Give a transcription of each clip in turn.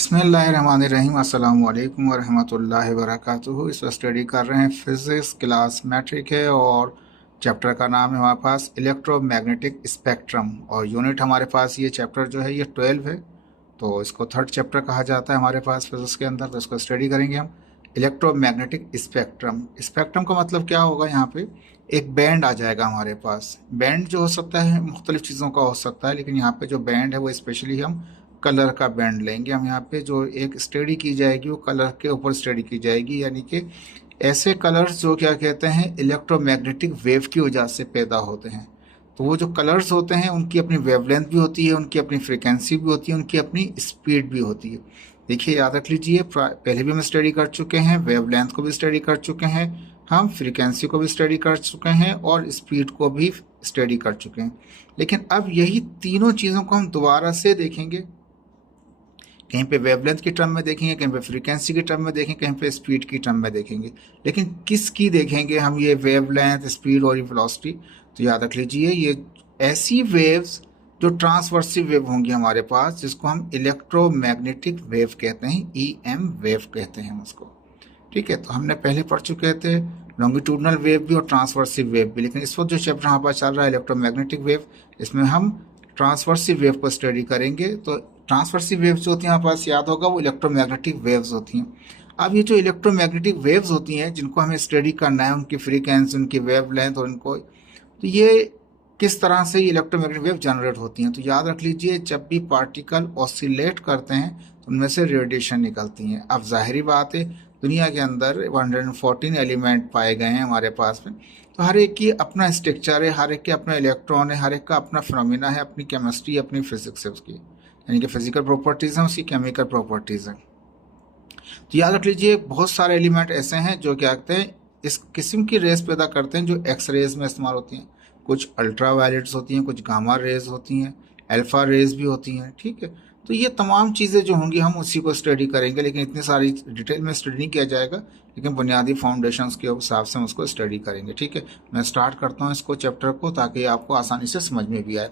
बिस्मिल्लाहिर्रहमानिर्रहीम अस्सलामु अलैकुम वरहमतुल्लाहि वबरकातुहू। इस वक्त स्टडी कर रहे हैं फिज़िक्स क्लास मैट्रिक है और चैप्टर का नाम है हमारे पास इलेक्ट्रोमैग्नेटिक स्पेक्ट्रम और यूनिट हमारे पास ये चैप्टर जो है ये 12 है। तो इसको थर्ड चैप्टर कहा जाता है हमारे पास फिज़िक्स के अंदर। तो इसको स्टडी करेंगे हम इलेक्ट्रोमैग्नेटिक स्पेक्ट्रम। स्पेक्ट्रम का मतलब क्या होगा, यहाँ पे एक बैंड आ जाएगा हमारे पास। बैंड जो हो सकता है मुख्तलिफ चीज़ों का हो सकता है, लेकिन यहाँ पे जो बैंड है वो स्पेशली हम कलर का बैंड लेंगे। हम यहाँ पे जो एक स्टडी की जाएगी वो कलर के ऊपर स्टडी की जाएगी, यानी कि ऐसे कलर्स जो क्या कहते हैं इलेक्ट्रोमैग्नेटिक वेव की वजह से पैदा होते हैं। तो वो जो कलर्स होते हैं उनकी अपनी वेवलेंथ भी होती है, उनकी अपनी फ्रीक्वेंसी भी होती है, उनकी अपनी स्पीड भी होती है। देखिए याद रख लीजिए, पहले भी हम स्टडी कर चुके हैं, वेवलेंथ को भी स्टडी कर चुके हैं, हम फ्रीक्वेंसी को भी स्टडी कर चुके हैं और स्पीड को भी स्टडी कर चुके हैं। लेकिन अब यही तीनों चीज़ों को हम दोबारा से देखेंगे। कहीं पे वेवलेंथ की टर्म में देखेंगे, कहीं पे फ्रीक्वेंसी की टर्म में देखेंगे, कहीं पे स्पीड की टर्म में देखेंगे। लेकिन किसकी देखेंगे हम, ये वेवलेंथ, स्पीड और वेलोसिटी। तो याद रख लीजिए ये ऐसी वेव्स जो ट्रांसवर्सिव वेव होंगी हमारे पास, जिसको हम इलेक्ट्रोमैग्नेटिक वेव कहते हैं, EM वेव कहते हैं उसको। ठीक है, तो हमने पहले पढ़ चुके थे लॉन्गिट्यूडनल वेव भी और ट्रांसवर्सिव वेव भी। लेकिन इस वक्त जो चैप्टर हमारे पास चल रहा है इलेक्ट्रोमैग्नेटिक वेव, इसमें हम ट्रांसवर्सिव वेव को स्टडी करेंगे। तो ट्रांसवर्सिव वेव्स जो होती हैं हमारे पास याद होगा वो इलेक्ट्रोमैग्नेटिक वेव्स होती हैं। अब ये जो इलेक्ट्रोमैग्नेटिक वेव्स होती हैं जिनको हमें स्टडी करना है, उनकी फ्रीक्वेंसी, उनकी वेवलेंथ और उनको, तो ये किस तरह से इलेक्ट्रोमैग्नेटिक वेव जनरेट होती हैं। तो याद रख लीजिए, जब भी पार्टिकल ऑसिलेट करते हैं तो उनमें से रेडिएशन निकलती हैं। अब जाहिर बात है दुनिया के अंदर 114 एलिमेंट पाए गए हैं हमारे पास में, तो हर एक की अपना स्ट्रक्चर है, हर एक के अपना इलेक्ट्रॉन है, हर एक का अपना फिनोमेना है, अपनी केमिस्ट्री, अपनी फिजिक्स है उसकी, यानी कि फिजिकल प्रॉपर्टीज़ हैं, उसकी केमिकल प्रॉपर्टीज़ हैं। तो याद रख लीजिए बहुत सारे एलिमेंट ऐसे हैं जो क्या कहते हैं इस किस्म की रेस पैदा करते हैं जो एक्स रेज में इस्तेमाल होती हैं। कुछ अल्ट्रा वायलेट्स होती हैं, कुछ गामा रेज होती हैं, अल्फा रेज भी होती हैं। ठीक है, तो ये तमाम चीज़ें जो होंगी हम उसी को स्टडी करेंगे, लेकिन इतनी सारी डिटेल में स्टडी नहीं किया जाएगा, लेकिन बुनियादी फाउंडेशंस के हिसाब से हम उसको स्टडी करेंगे। ठीक है, मैं स्टार्ट करता हूँ इसको चैप्टर को ताकि आपको आसानी से समझ में भी आए।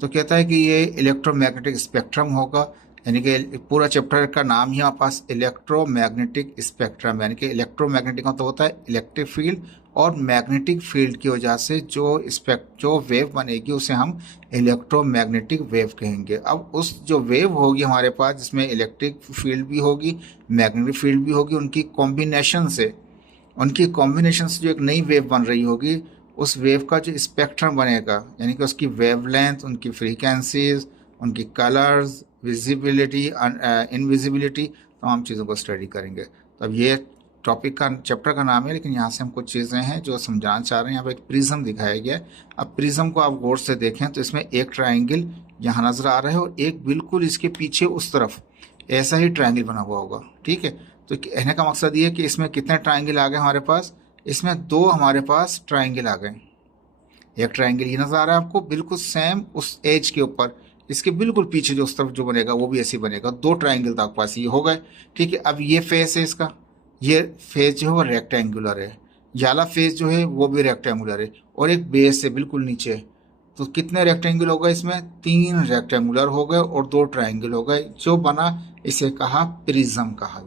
तो कहता है कि ये इलेक्ट्रोमैग्नेटिक स्पेक्ट्रम होगा, यानी कि पूरा चैप्टर का नाम ही हमारे पास इलेक्ट्रोमैग्नेटिक स्पेक्ट्रम, यानी कि इलेक्ट्रोमैग्नेटिक का तो होता है इलेक्ट्रिक फील्ड, और मैग्नेटिक फील्ड की वजह से जो वेव बनेगी उसे हम इलेक्ट्रोमैग्नेटिक वेव कहेंगे। अब उस जो वेव होगी हमारे पास जिसमें इलेक्ट्रिक फील्ड भी होगी, मैग्नेटिक फील्ड भी होगी, उनकी कॉम्बिनेशन से जो एक नई वेव बन रही होगी, उस वेव का जो स्पेक्ट्रम बनेगा, यानी कि उसकी वेवलेंथ, उनकी फ्रीक्वेंसीज, उनकी कलर्स, विजिबिलिटी, इनविजिबिलिटी, तमाम चीज़ों को स्टडी करेंगे। तो अब ये टॉपिक का चैप्टर का नाम है, लेकिन यहाँ से हम कुछ चीज़ें हैं जो समझाना चाह रहे हैं। यहाँ पे एक प्रिज्म दिखाया गया है। अब प्रिज्म को आप गौर से देखें तो इसमें एक ट्राइंगल यहाँ नज़र आ रहा है और एक बिल्कुल इसके पीछे उस तरफ ऐसा ही ट्राइंगल बना हुआ होगा। ठीक है, तो कहने का मकसद ये है कि इसमें कितने ट्राइंगल आ गए हमारे पास, इसमें दो हमारे पास ट्राइंगल आ गए। एक ट्राइंगल ये नज़र आ रहा है आपको बिल्कुल सेम उस एज के ऊपर, इसके बिल्कुल पीछे जो उस तरफ जो बनेगा वो भी ऐसे बनेगा। दो ट्राइंगल तक पास ये हो गए। ठीक है, अब ये फेस है इसका, ये फेस जो है वो रेक्टेंगुलर है, याला फेस जो है वो भी रेक्टेंगुलर है, और एक बेस है बिल्कुल नीचे। तो कितने रेक्टेंगल हो गए इसमें, 3 रेक्टेंगुलर हो गए और 2 ट्राइंगल हो गए। जो बना इसे कहा प्रिज्म कहा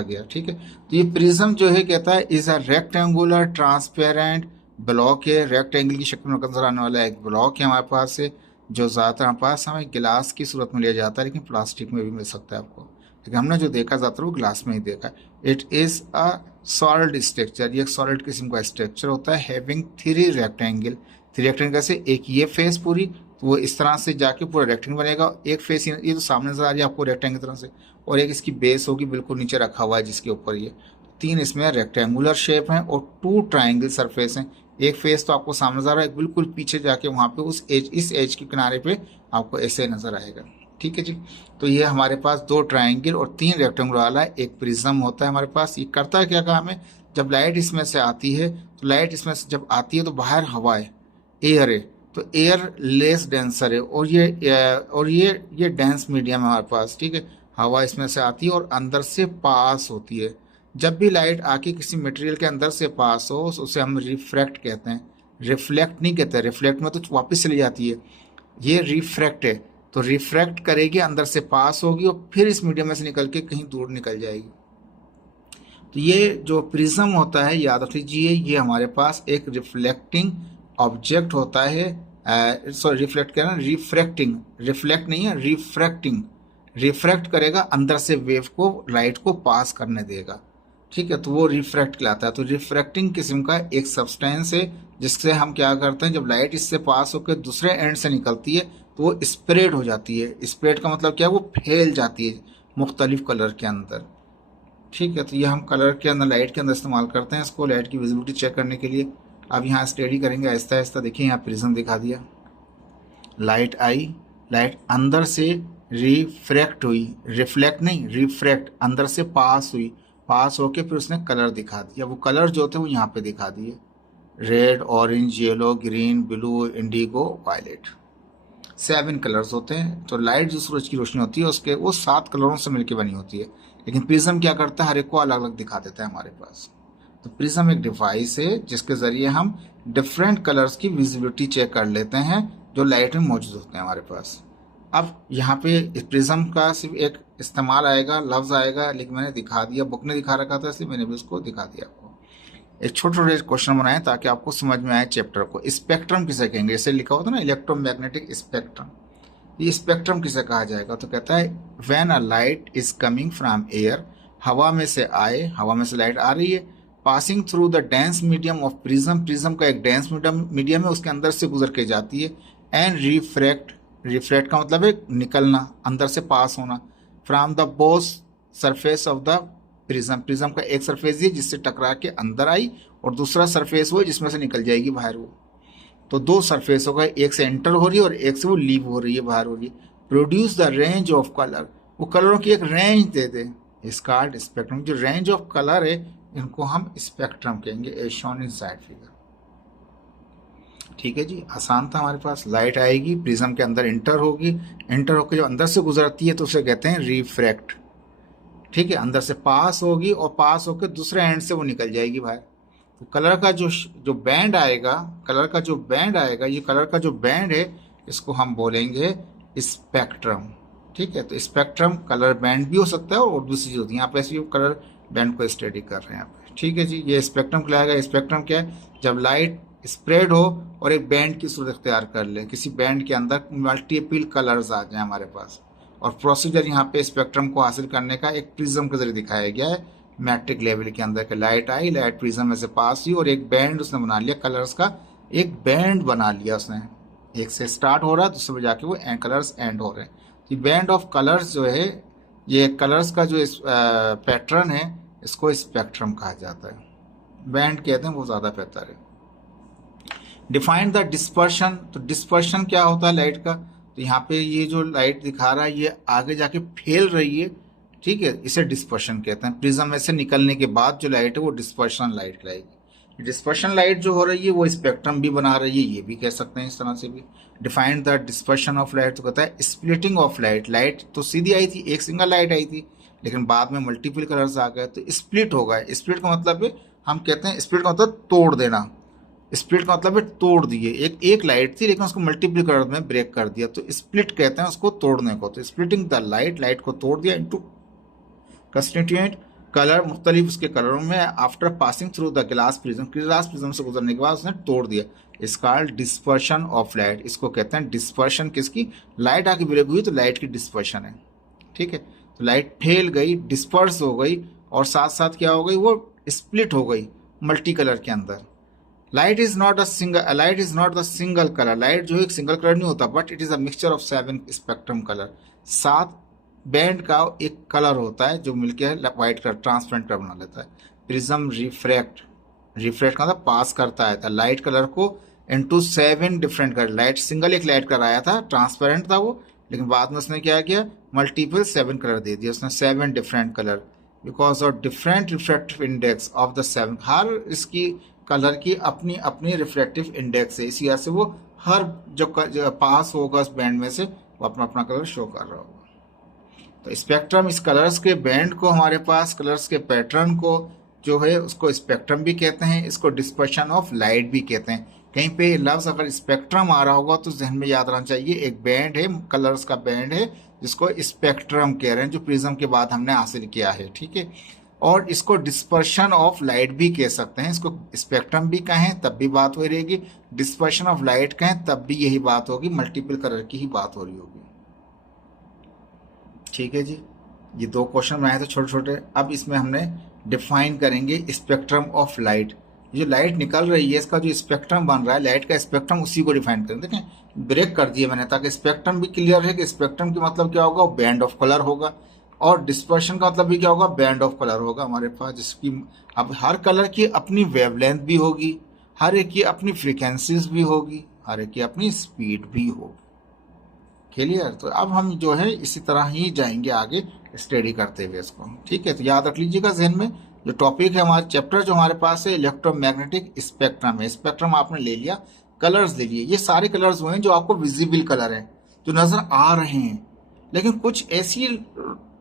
गया। ठीक है, तो ये प्रिज्म जो है कहता है is a rectangular transparent block है। रेक्टेंगल की शक्ल में नजर आने वाला एक ब्लॉक है हमारे पास है, जो ज़्यादातर हमारे पास हमें गिलास की सूरत में लिया जाता है, लेकिन प्लास्टिक में भी मिल सकता है आपको, लेकिन हमने जो देखा ज़्यादातर वो ग्लास में ही देखा। It is a solid structure, ये एक सॉलिड किस्म का स्ट्रक्चर होता है, हैविंग 3 रेक्टेंगल। 3 रेक्टेंगल से एक ये फेस पूरी, तो वो इस तरह से जाके पूरा रेक्टेंगल बनेगा। एक फेस ये तो सामने नजर आ रही है आपको रेक्टेंगल की तरह से, और एक इसकी बेस होगी बिल्कुल नीचे रखा हुआ है जिसके ऊपर ये 3 इसमें रेक्टेंगुलर शेप हैं और 2 ट्राइंगल सरफेस हैं। एक फेस तो आपको सामने नजर आ रहा है, बिल्कुल पीछे जाके वहाँ पे इस एज के किनारे पे आपको ऐसे नजर आएगा। ठीक है जी, तो ये हमारे पास 2 ट्राइंगल और 3 रेक्टेंगल वाला एक प्रिज्म होता है हमारे पास। ये करता क्या काम है, जब लाइट इसमें से आती है तो लाइट इसमें से जब आती है तो बाहर हवा है, एयर है, तो एयर लेस डेंसर है, और ये डेंस मीडियम है हमारे पास। ठीक है, हवा इसमें से आती है और अंदर से पास होती है। जब भी लाइट आके किसी मटेरियल के अंदर से पास हो उसे हम रिफ्रैक्ट कहते हैं, रिफ्लेक्ट नहीं कहते। रिफ्लेक्ट में तो वापस चली जाती है, ये रिफ्रैक्ट है। तो रिफ्रैक्ट करेगी, अंदर से पास होगी और फिर इस मीडियम में से निकल के कहीं दूर निकल जाएगी। तो ये जो प्रिज्म होता है, याद रख लीजिए, ये हमारे पास एक रिफ्लेक्टिंग ऑब्जेक्ट होता है। सॉरी, रिफ्लेक्ट करना, रिफ्रैक्टिंग, रिफ्लेक्ट नहीं है, रिफ्रैक्टिंग। रिफ्रैक्ट करेगा, अंदर से वेव को, लाइट को पास करने देगा। ठीक है, तो वो रिफ्रैक्ट कहलाता है। तो रिफ्रैक्टिंग किस्म का एक सब्सटेंस है जिससे हम क्या करते हैं, जब लाइट इससे पास होकर दूसरे एंड से निकलती है तो वो स्प्रेड हो जाती है। स्प्रेड का मतलब क्या है, वो फैल जाती है मुख्तलिफ कलर के अंदर। ठीक है, तो ये हम कलर के अंदर, लाइट के अंदर इस्तेमाल करते हैं इसको, लाइट की विजिबिलिटी चेक करने के लिए। अब यहाँ स्टडी करेंगे आहिस्ता आहिस्ता। देखिए यहाँ प्रिज्म दिखा दिया, लाइट आई, लाइट अंदर से रिफ्रैक्ट हुई, रिफ्लेक्ट नहीं, रिफ्रैक्ट, अंदर से पास हुई, पास होके फिर उसने कलर दिखा दिया। वो कलर जो थे वो यहाँ पे दिखा दिए, red, orange, yellow, green, blue, indigo, violet. 7 colours होते हैं। तो लाइट जो सूरज की रोशनी होती है उसके, वो 7 कलरों से मिलकर बनी होती है। लेकिन प्रिज्म क्या करता है, हर एक को अलग अलग दिखा देता है हमारे पास। तो प्रिज्म एक डिवाइस है जिसके जरिए हम डिफरेंट कलर्स की विजिबिलिटी चेक कर लेते हैं जो लाइट में मौजूद होते हैं हमारे पास। अब यहाँ पे इस प्रिज्म का सिर्फ एक इस्तेमाल आएगा, लफ्ज आएगा, लेकिन मैंने दिखा दिया, बुक ने दिखा रखा था इसलिए मैंने भी उसको दिखा दिया आपको। एक छोटे छोटे क्वेश्चन बनाए ताकि आपको समझ में आए चैप्टर को। स्पेक्ट्रम किसे कहेंगे, जैसे लिखा होता है ना इलेक्ट्रोमैग्नेटिक स्पेक्ट्रम, ये स्पेक्ट्रम किसे कहा जाएगा। तो कहता है when a light is coming from air, हवा में से आए, हवा में से लाइट आ रही है, passing through the dense medium of prism, prism का एक डेंस मीडियम है, उसके अंदर से गुजर के जाती है, एंड रिफ्रैक्ट, रिफ्रैक्ट का मतलब है निकलना, अंदर से पास होना, from the both surface of the prism, prism का एक सरफेस है जिससे टकरा के अंदर आई और दूसरा सरफेस वो जिसमें से निकल जाएगी बाहर वो। तो 2 सरफेस हो गए, एक से एंटर हो रही है और एक से वो लीव हो रही है, बाहर हो रही है। Produce the range of colour, वो कलरों की एक रेंज दे दे, इसका स्पेक्ट्रम। जो रेंज ऑफ कलर है इनको हम स्पेक्ट्रम कहेंगे, as shown in side figure. ठीक है जी, आसान था हमारे पास। लाइट आएगी, प्रिज्म के अंदर इंटर होगी, इंटर होकर जब अंदर से गुजरती है तो उसे कहते हैं रिफ्रैक्ट। ठीक है, अंदर से पास होगी और पास होकर दूसरे एंड से वो निकल जाएगी बाहर। तो कलर का जो बैंड आएगा, कलर का जो बैंड आएगा, ये कलर का जो बैंड है इसको हम बोलेंगे स्पेक्ट्रम। ठीक है, तो स्पेक्ट्रम कलर बैंड भी हो सकता है और दूसरी चीज होती है, यहाँ पे ऐसे कलर बैंड को स्टडी कर रहे हैं यहाँ पे। ठीक है जी, ये स्पेक्ट्रम कहलाएगा। स्पेक्ट्रम क्या है, जब लाइट स्प्रेड हो और एक बैंड की सूरत इख्तियार कर ले, किसी बैंड के अंदर मल्टीपल कलर्स आ जाए हमारे पास। और प्रोसीजर यहाँ पे स्पेक्ट्रम को हासिल करने का एक प्रिज्म के जरिए दिखाया गया है, मैट्रिक लेवल के अंदर के। लाइट आई, लाइट प्रिज्म में से पास हुई और एक बैंड उसने बना लिया, कलर्स का एक बैंड बना लिया उसने। एक से स्टार्ट हो रहा है, दूसरे जाके वो कलर्स एंड हो रहे हैं। तो बैंड ऑफ कलर्स जो है, ये कलर्स का जो पैटर्न है, इसको स्पेक्ट्रम कहा जाता है। बैंड कहते हैं वो ज़्यादा बेहतर है। डिफाइन द डिस्पर्शन, तो डिस्पर्शन क्या होता है लाइट का। तो यहाँ पे ये जो लाइट दिखा रहा है ये आगे जाके फैल रही है, ठीक है, इसे डिस्पर्शन कहते हैं। प्रिज्म में से निकलने के बाद जो लाइट है वो डिस्पर्शन लाइट कहलाएगी। डिस्पर्शन लाइट जो हो रही है वो स्पेक्ट्रम भी बना रही है, ये भी कह सकते हैं इस तरह से भी। Define the dispersion of light, तो कहता है स्प्लिटिंग ऑफ लाइट। लाइट तो सीधी आई थी, एक सिंगल लाइट आई थी, लेकिन बाद में मल्टीपल कलर्स आ गए तो स्प्लिट हो गए। स्प्लिट का मतलब है, हम कहते हैं स्प्लिट का मतलब तोड़ देना। स्प्लिट का मतलब है तोड़ दिए, एक लाइट थी लेकिन उसको मल्टीपल कलर में ब्रेक कर दिया, तो स्प्लिट कहते हैं उसको तोड़ने को। तो स्प्लिटिंग द लाइट, लाइट को तोड़ दिया इनटू कंस्टिट्यूएंट कलर, मुख्तलिफ उसके कलरों में। After passing through the glass prism, glass prism से गुजरने के बाद उसने तोड़ दिया। इसका डिस्पर्शन ऑफ लाइट, इसको कहते हैं डिस्पर्शन। किसकी, लाइट आके ब्रेक हुई तो लाइट की डिस्पर्शन है। ठीक है, तो लाइट फैल गई, डिस्पर्स हो गई और साथ साथ क्या हो गई, वो स्प्लिट हो गई मल्टी कलर के अंदर। Light is not the single colour, light जो एक सिंगल कलर नहीं होता, but it is a mixture of 7 spectrum colour. 7 band का एक कलर होता है जो मिलकर व्हाइट कलर, ट्रांसपेरेंट कलर बना लेता है। प्रिज्म रिफ्रैक्ट, रिफ्रैक्ट का मतलब पास करता है था लाइट कलर को into 7 different colour. Light single एक लाइट कलर आया था, ट्रांसपेरेंट था वो, लेकिन बाद में उसने क्या किया, मल्टीपल 7 कलर दे दिया उसने, 7 different colour. Because of different refractive index of the 7, हर इसकी कलर की अपनी अपनी रिफ्लेक्टिव इंडेक्स है, इसी वजह से वो हर जो पास होगा उस बैंड में से वो अपना अपना कलर शो कर रहा होगा। तो स्पेक्ट्रम, इस कलर्स के बैंड को, हमारे पास कलर्स के पैटर्न को जो है उसको स्पेक्ट्रम भी कहते हैं, इसको डिस्पर्शन ऑफ लाइट भी कहते हैं। कहीं पे लफ्ज अगर स्पेक्ट्रम आ रहा होगा तो जहन में याद रहना चाहिए एक बैंड है, कलर्स का बैंड है जिसको स्पेक्ट्रम कह रहे हैं, जो प्रिज्म के बाद हमने हासिल किया है, ठीक है। और इसको डिस्पर्शन ऑफ लाइट भी कह सकते हैं, इसको स्पेक्ट्रम भी कहें तब भी बात हो रहेगी, डिस्पर्शन ऑफ लाइट कहें तब भी यही बात होगी, मल्टीपल कलर की ही बात हो रही होगी, ठीक है जी। ये दो क्वेश्चन बनाए थे छोटे छोटे। अब इसमें हमने डिफाइन करेंगे स्पेक्ट्रम ऑफ लाइट। जो लाइट निकल रही है इसका जो स्पेक्ट्रम बन रहा है, लाइट का स्पेक्ट्रम, उसी को डिफाइन करेंगे। देखें ब्रेक कर दिया मैंने ताकि स्पेक्ट्रम भी क्लियर है कि स्पेक्ट्रम का मतलब क्या होगा, बैंड ऑफ कलर होगा, और डिस्पर्शन का मतलब भी क्या होगा, बैंड ऑफ कलर होगा हमारे पास, जिसकी अब हर कलर की अपनी वेवलेंथ भी होगी, हर एक की अपनी फ्रीक्वेंसीज भी होगी, हर एक की अपनी स्पीड भी होगी। क्लियर? तो अब हम जो है इसी तरह ही जाएंगे आगे स्टडी करते हुए इसको, ठीक है। तो याद रख लीजिएगा जहन में, जो टॉपिक है हमारे चैप्टर जो हमारे पास है इलेक्ट्रोमैग्नेटिक स्पेक्ट्रम है। स्पेक्ट्रम आपने ले लिया, कलर्स ले लिए, ये सारे कलर्स हुए हैं जो आपको विजिबल कलर हैं, जो नजर आ रहे हैं। लेकिन कुछ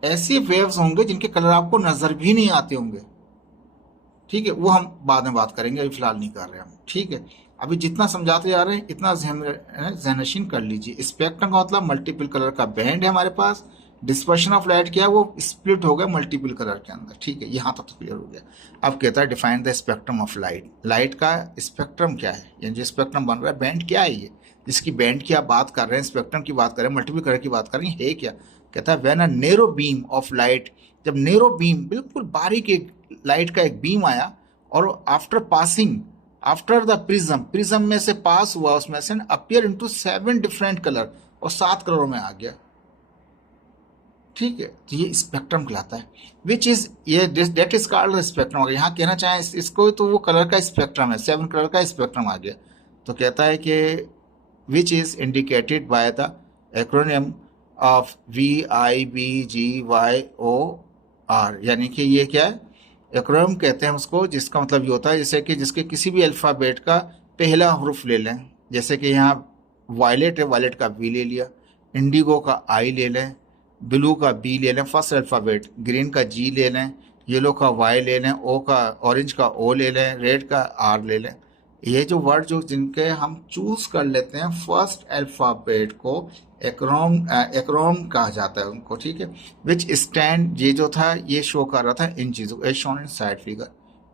ऐसी वेव्स होंगे जिनके कलर आपको नजर भी नहीं आते होंगे, ठीक है। वो हम बाद में बात करेंगे, अभी फिलहाल नहीं कर रहे हम, ठीक है। अभी जितना समझाते जा रहे हैं इतना जहनशीन कर लीजिए। स्पेक्ट्रम का मतलब मल्टीपल कलर का बैंड है हमारे पास। डिस्पर्शन ऑफ लाइट क्या है, वो स्प्लिट हो गया मल्टीपल कलर के अंदर, ठीक है। यहाँ तक तो क्लियर हो गया। अब कहता है define the spectrum of light. Light का स्पेक्ट्रम क्या है, यानी जो स्पेक्ट्रम बन रहा है, बैंड क्या है ये, जिसकी बैंड की आप बात कर रहे हैं, स्पेक्ट्रम की बात कर रहे हैं, मल्टीपल कलर की बात कर रहे हैं, है क्या। कहता है when a narrow beam of light, जब नैरो बीम, बिल्कुल बारीक एक लाइट का एक बीम आया और after passing, after the prism, prism में से पास हुआ, उसमें से अपीयर इनटू 7 डिफरेंट कलर, और 7 कलरों में आ गया, ठीक है। तो ये स्पेक्ट्रम कहलाता है। विच इज ये डेट इज कॉल्ड स्पेक्ट्रम। अगर यहाँ कहना चाहें इसको तो वो कलर का स्पेक्ट्रम है, 7 कलर का स्पेक्ट्रम आ गया। तो कहता है कि which is indicated by the acronym of VIBGYOR, यानी कि ये क्या है, एक्रोनिम कहते हैं उसको, जिसका मतलब ये होता है जैसे कि जिसके किसी भी अल्फ़ाबेट का पहला हरूफ ले लें। जैसे कि यहाँ वायलेट है, वायलेट का V ले लिया, इंडिगो का I ले लें, ब्लू का B ले लें फर्स्ट अल्फ़ाबेट, ग्रीन का G ले लें, येलो का Y ले लें, ऑरेंज का O ले लें, रेड का R ले लें। ये जो वर्ड जो जिनके हम चूज कर लेते हैं फर्स्ट अल्फ़ाबेट को एक्रोम कहा जाता है उनको, ठीक है। विच स्टैंड, ये जो था ये शो कर रहा था इन चीज़ों को, शोन इन साइड फिगर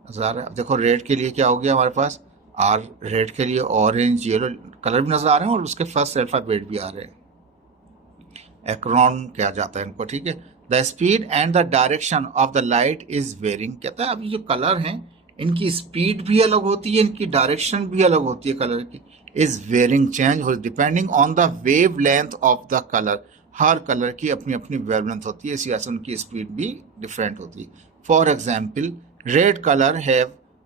नजर आ रहा है। अब देखो रेड के लिए क्या हो गया हमारे पास, R, रेड के लिए ऑरेंज, येलो कलर भी नजर आ रहे हैं और उसके फर्स्ट अल्फ़ाबेट भी आ रहे हैं, एक्रोन कहा जाता है इनको, ठीक है। The speed and the direction of the light is varying. कहता है अब ये जो कलर हैं इनकी स्पीड भी अलग होती है, इनकी डायरेक्शन भी अलग होती है कलर की, इज वेरिंग, चेंज हो, depending on the wavelength of the colour. Her colour की अपनी अपनी वेव लेंथ होती है, इसी वजह से उनकी स्पीड भी डिफरेंट होती है। For example red colour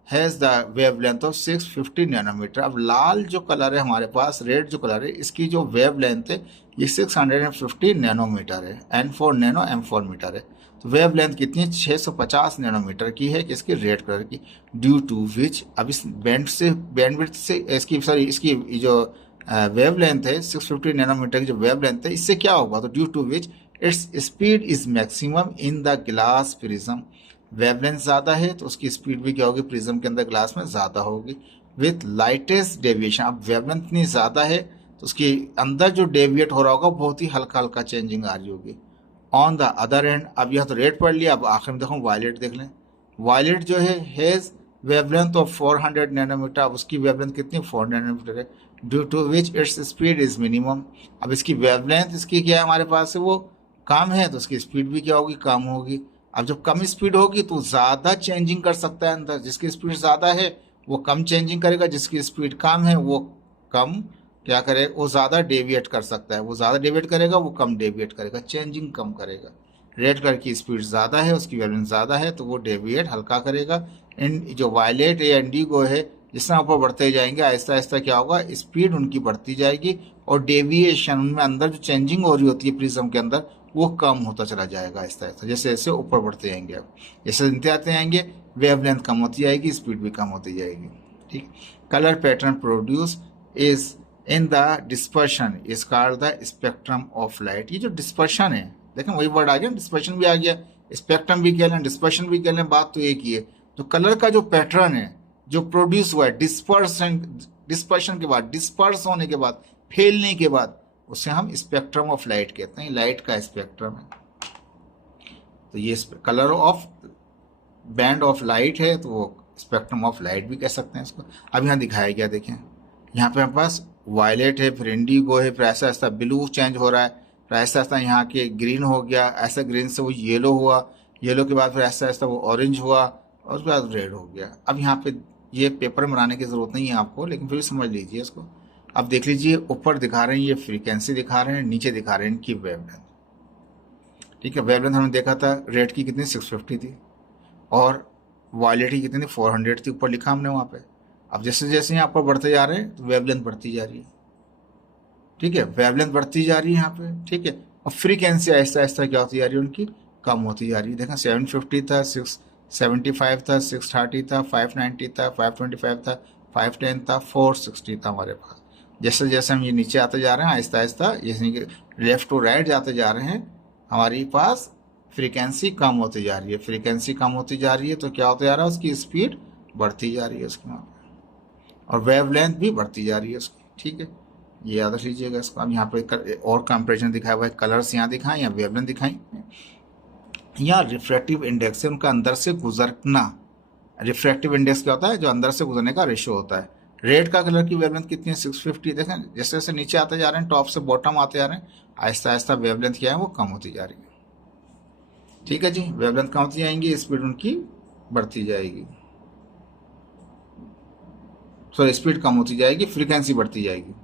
has the wavelength of 650 nanometre. अब लाल जो कलर है हमारे पास, रेड जो कलर है, इसकी जो वेव लेंथ है ये 650 नैनोमीटर है, N for nano, M for metre है। तो वेव लेंथ कितनी है, 650 नैनोमीटर की है, किसकी, रेड कलर की। ड्यू टू विच, अब इस बैंडविड्थ से इसकी जो वेव लेंथ है 650 नैनोमीटर की जो वेव लेंथ है, इससे क्या होगा, तो due to which its speed is maximum in the glass prism. Wavelength ज़्यादा है तो उसकी स्पीड भी क्या होगी, प्रिज्म के अंदर ग्लास में ज़्यादा होगी। विथ लाइटेस्ट डेविएशन, अब वेवलेंथ इतनी ज़्यादा है तो उसके अंदर जो डेविएट हो रहा होगा बहुत ही हल्का हल्का चेंजिंग आ रही होगी। ऑन द अदर एंड, अब यह तो रेड पढ़ लिया, अब आखिर में देखो वायलेट देख लें। वायलेट जो है हैज़ वेवलेंथ ऑफ 400 नैनोमीटर, अब उसकी वेवलेंथ कितनी, 4 नैनोमीटर है। Due to which its speed is minimum, अब इसकी वेवलेंथ इसकी क्या है हमारे पास है, वो कम है तो उसकी स्पीड भी क्या होगी, कम होगी। अब जब कम स्पीड होगी तो ज़्यादा चेंजिंग कर सकता है अंदर, जिसकी स्पीड ज़्यादा है वो कम चेंजिंग करेगा, जिसकी स्पीड कम है वो कम क्या करेगा, वो ज़्यादा डेविएट कर सकता है, वो ज़्यादा डेविएट करेगा, वो कम डेविएट करेगा, चेंजिंग कम करेगा। रेड कलर की स्पीड ज़्यादा है, उसकी वेवलेंथ ज़्यादा है तो वो डेविएट हल्का करेगा। इन जो वायलेट या इंडिगो है, जिस तरह ऊपर बढ़ते जाएंगे आहिस्ता आहिस्ता क्या होगा, स्पीड उनकी बढ़ती जाएगी और डेविएशन उनमें अंदर जो चेंजिंग हो रही होती है प्रिज्म के अंदर वो कम होता चला जाएगा आहिस्ता आहिस्ता, जैसे जैसे ऊपर बढ़ते जाएंगे। अब जैसे नीचे आते जाएंगे वेवलेंथ कम होती जाएगी, स्पीड भी कम होती जाएगी, ठीक। Colour pattern produce is in the dispersion is called the spectrum of light. ये जो डिस्पर्शन है, देखें वही वर्ड आ गया, डिस्पर्शन भी आ गया, स्पेक्ट्रम भी कह लें, डिस्पर्शन भी कह लें, बात तो एक ही है। तो कलर का जो पैटर्न है जो प्रोड्यूस हुआ है, डिस्पर्शन के बाद, डिस्पर्स होने के बाद, फैलने के बाद, उसे हम स्पेक्ट्रम ऑफ लाइट कहते हैं। लाइट का स्पेक्ट्रम है, तो ये colour of band of light है, तो वो स्पेक्ट्रम ऑफ लाइट भी कह सकते हैं इसको। अब यहाँ दिखाया गया, देखें यहाँ पे हमारे पास वायलेट है, फिर इंडिगो है, फिर ऐसा ऐसा ब्लू चेंज हो रहा है, फिर ऐसा ऐसा यहाँ के ग्रीन हो गया, ऐसा ग्रीन से वो येलो हुआ, येलो के बाद फिर ऐसा ऐसा वो ऑरेंज हुआ, और उसके बाद रेड हो गया। अब यहाँ पे ये पेपर में बनाने की ज़रूरत नहीं है आपको, लेकिन फिर भी समझ लीजिए इसको। अब देख लीजिए, ऊपर दिखा रहे हैं ये फ्रीक्वेंसी दिखा रहे हैं, नीचे दिखा रहे हैं इनकी वेवलेंथ। ठीक है, वेवलेंथ हमने देखा था रेड की कितनी 650 थी, और वायलेट की कितनी 400 थी, ऊपर लिखा हमने वहाँ पे। अब जैसे जैसे यहाँ पर बढ़ते जा रहे हैं तो वेवलेंथ बढ़ती जा रही है। ठीक है, वेवलेंथ बढ़ती जा रही है यहाँ पे। ठीक है, और फ्रीक्वेंसी आहिस्ता आहिस्ता क्या होती जा रही है उनकी, कम होती जा रही है। देखा 750 था, 675 था, 630 था, 590 था, 525 था, 510 था, 460 था हमारे पास। जैसे जैसे हम ये नीचे आते जा रहे हैं आहिस्ता आहिस्ता, जैसे लेफ्ट टू राइट जाते जा रहे हैं, हमारे पास फ्रीक्वेंसी कम होती जा रही है। फ्रीक्वेंसी कम होती जा रही है तो क्या होता जा रहा है, उसकी स्पीड बढ़ती जा रही है उसकी वहाँ पे, और वेवलेंथ भी बढ़ती जा रही है उसकी। ठीक है, ये याद रख लीजिएगा इसको। अब यहाँ पे और कंपेरिजन दिखाया हुआ है, कलर्स यहाँ दिखाएं या वेवलेंथ दिखाएं। यहाँ रिफ्रैक्टिव इंडेक्स है उनका अंदर से गुजरना। रिफ्रैक्टिव इंडेक्स क्या होता है, जो अंदर से गुजरने का रेशो होता है। रेड का कलर की वेवलेंथ कितनी है, 650। देखें जैसे जैसे नीचे आते जा रहे हैं, टॉप से बॉटम आते जा रहे हैं, आहिस्ता आहिस्ता वेवलेंथ क्या है वो कम होती जा रही है। ठीक है जी, वेवलेंथ कम होती जाएंगी, स्पीड उनकी बढ़ती जाएगी, सॉरी स्पीड कम होती जाएगी, फ्रीक्वेंसी बढ़ती जाएगी।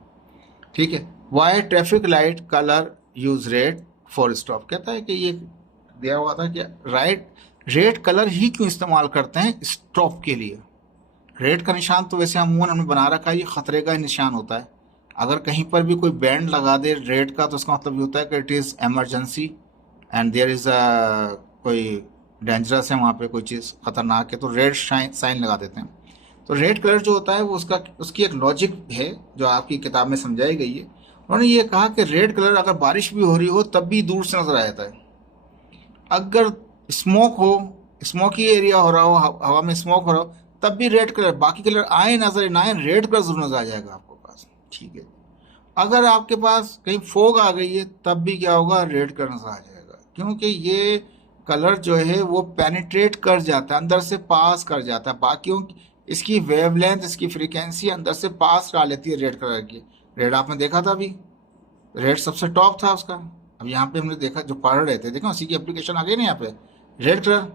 ठीक है, why traffic light colour use red for stop. कहता है कि ये दिया हुआ था कि रेड कलर ही क्यों इस्तेमाल करते हैं स्टॉप के लिए। रेड का निशान तो वैसे अमूमन हमने बना रखा है, ये खतरे का निशान होता है। अगर कहीं पर भी कोई बैंड लगा दे रेड का, तो उसका मतलब ये होता है कि it is emergency and there is कोई डेंजरस है, वहाँ पे कोई चीज़ खतरनाक है, तो रेड साइन लगा देते हैं। तो रेड कलर जो होता है वो उसकी एक लॉजिक है जो आपकी किताब में समझाई गई है। उन्होंने ये कहा कि रेड कलर अगर बारिश भी हो रही हो तब भी दूर से नजर आ जाता है। अगर स्मोक हो, स्मोकी एरिया हो रहा हो, हवा में स्मोक हो रहा हो, तब भी रेड कलर, बाकी कलर आए नजर ना आए, रेड कलर जरूर नजर आ जाएगा आपको पास। ठीक है, अगर आपके पास कहीं फोग आ गई है तब भी क्या होगा, रेड कलर नजर आ जाएगा, क्योंकि ये कलर जो है वो पेनिट्रेट कर जाता है, अंदर से पास कर जाता है। बाकियों इसकी वेवलेंथ, इसकी फ्रीक्वेंसी अंदर से पास करा लेती है रेड कलर की। रेड आपने देखा था अभी, रेड सबसे टॉप था उसका। अब यहाँ पे हमने देखा जो पढ़ रहे थे, देखो उसी की एप्लीकेशन आ गई ना यहाँ पे। रेड कलर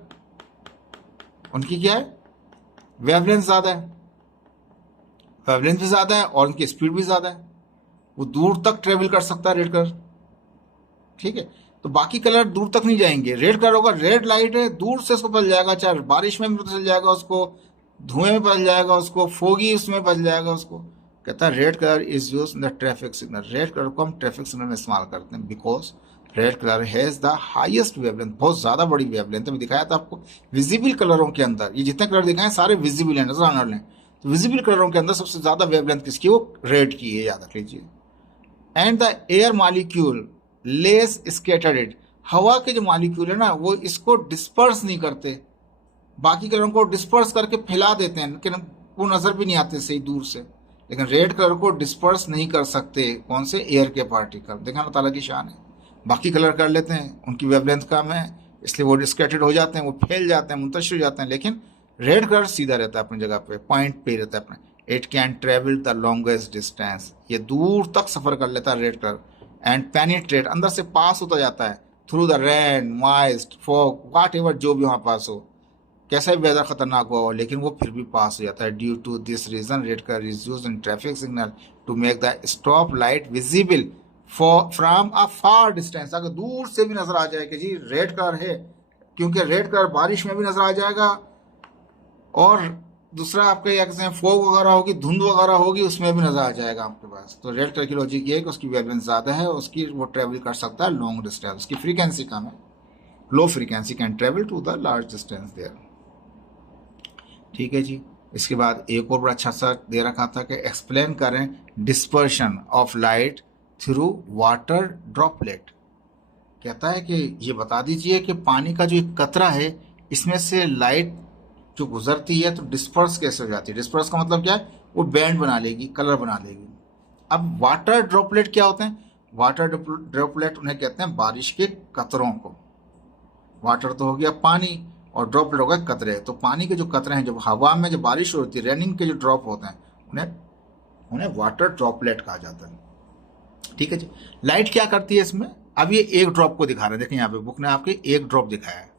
उनकी क्या है, वेवलेंथ ज़्यादा है, वेवलेंथ भी ज़्यादा है और उनकी स्पीड भी ज़्यादा है, वो दूर तक ट्रेवल कर सकता है रेड कलर। ठीक है, तो बाकी कलर दूर तक नहीं जाएंगे। रेड कलर होगा, रेड लाइट है, दूर से उसको बदल जाएगा, चाहे बारिश में भी बदल जाएगा उसको, धुएं में बदल जाएगा उसको, फोगी उसमें बदल जाएगा उसको। कहता है red colour is use in the traffic signal. Red colour को हम ट्रैफिक सिग्नल में इस्तेमाल करते हैं because red colour has the highest wavelength, बहुत ज्यादा बड़ी वेवलेंथ है। मैं दिखाया था आपको विजिबल कलरों के अंदर, ये जितने कलर दिखाए सारे विजिबल है, नजर आने वाले हैं। तो विजिबल कलरों के अंदर सबसे ज्यादा वेवलेंथ किसकी, वो रेड की है, याद रख लीजिए। And the air molecule less scattered, हवा के जो मॉलिक्यूल है ना वो इसको डिस्पर्स नहीं करते, बाकी कलरों को डिस्पर्स करके फैला देते हैं, लेकिन वो नजर भी नहीं आते सही दूर से। लेकिन रेड कलर को डिस्पर्स नहीं कर सकते, कौन से, एयर के पार्टिकल। देखा अल्लाह ताला की शान है। बाकी कलर कर लेते हैं, उनकी वेवलेंथ कम है इसलिए वो स्कैटर्ड हो जाते हैं, वो फैल जाते हैं, मुंतशिर हो जाते हैं। लेकिन रेड कलर सीधा रहता है अपनी जगह पे, पॉइंट पे रहता है अपने। It can travel the longest distance, ये दूर तक सफर कर लेता है रेड कलर। एंड पेनिट्रेट, अंदर से पास होता जाता है, through the rain, moist, fog, what ever, जो भी वहाँ पास हो, कैसा भी वेदर खतरनाक हुआ हो, लेकिन वो फिर भी पास हो जाता है। Due to this reason red colour is used in traffic signal to make the stop light visible from a far distance. अगर दूर से भी नजर आ जाए कि जी रेड कलर है, क्योंकि रेड कलर बारिश में भी नजर आ जाएगा, और दूसरा आपके या कहते हैं फोग वगैरह होगी, धुंध वगैरह होगी, उसमें भी नजर आ जाएगा आपके पास। तो रेड कलर की लॉजिक ये है कि उसकी वेवलेंथ ज्यादा है, उसकी वो ट्रेवल कर सकता है लॉन्ग डिस्टेंस, उसकी फ्रीक्वेंसी कम है, low frequency can travel to the large distance there. ठीक है जी, इसके बाद एक और बड़ा अच्छा सा दे रखा था कि एक्सप्लेन करें dispersion of light through water droplet. कहता है कि ये बता दीजिए कि पानी का जो एक कतरा है इसमें से लाइट जो गुजरती है तो डिस्पर्स कैसे हो जाती है। डिस्पर्स का मतलब क्या है, वो बैंड बना लेगी, कलर बना लेगी। अब वाटर ड्रॉपलेट क्या होते हैं? वाटर ड्रॉपलेट उन्हें कहते हैं बारिश के कतरों को। वाटर तो हो गया पानी और ड्रॉपलेट हो गया कतरे। तो पानी के जो कतरे हैं, जब हवा में जब बारिश होती है, रेनिंग के जो ड्रॉप होते हैं, उन्हें उन्हें वाटर ड्रॉपलेट कहा जाता है। ठीक है जी। लाइट क्या करती है इसमें? अब ये एक ड्रॉप को दिखा रहे हैं, देखिए यहाँ पे बुक ने आपके एक ड्रॉप दिखाया है।